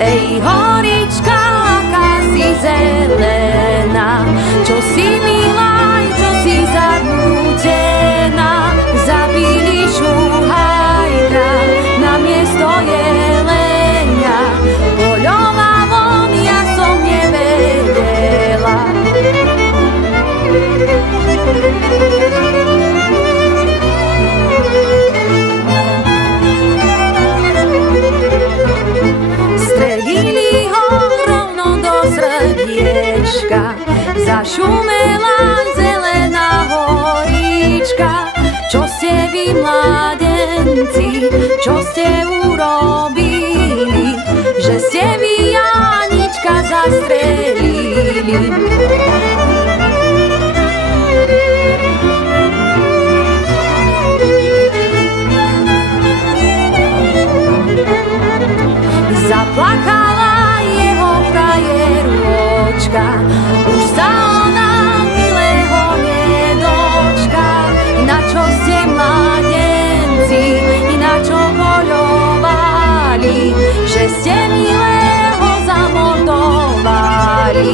Ej, horička, aká si zelená, čo si milá, čo si zarmútená. Zabili šuhajda na miesto jelenia, poľová von, ja som nevedela. Strelili ho rovno do srdiečka, zašumela zelená horička. Čo ste vy, mladenci, čo ste urobili, že ste vy Janička zastrelili? Zaplakala jeho frajerôčka, už sa ona milého nedočka. Na čo ste, mladenci, na čo poľovali, že ste milého zamordovali?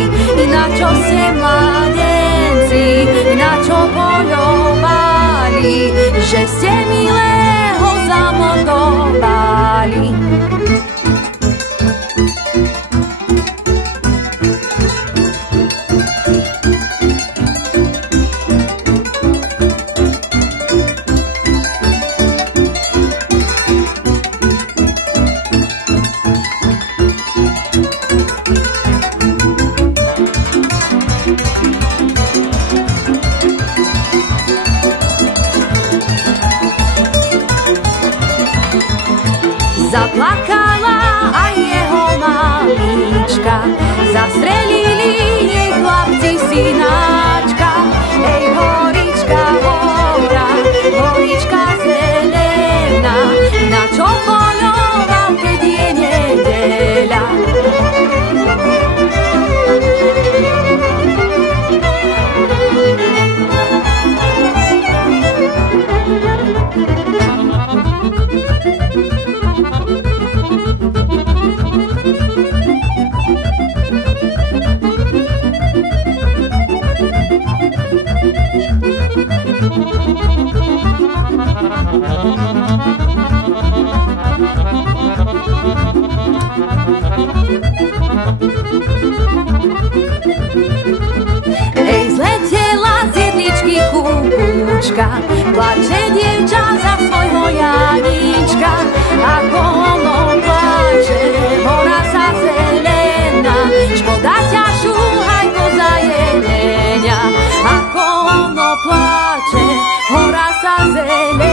Na čo ste, mladenci, na čo poľovali, že ste milého zamordovali? Zaplakala aj jeho mamička, zastrelili jej chlapci synáčka. Ej, horička hora, horička zelená, na čo poľoval, keď je nedeľa? Ej, zletela z jedličky kúkučka, plače dievča za svojho Janička. Ako ono plače, hora sa zelená, škoda ťa šúhajko za jelenia. Ako ono plače, hora sa zelená.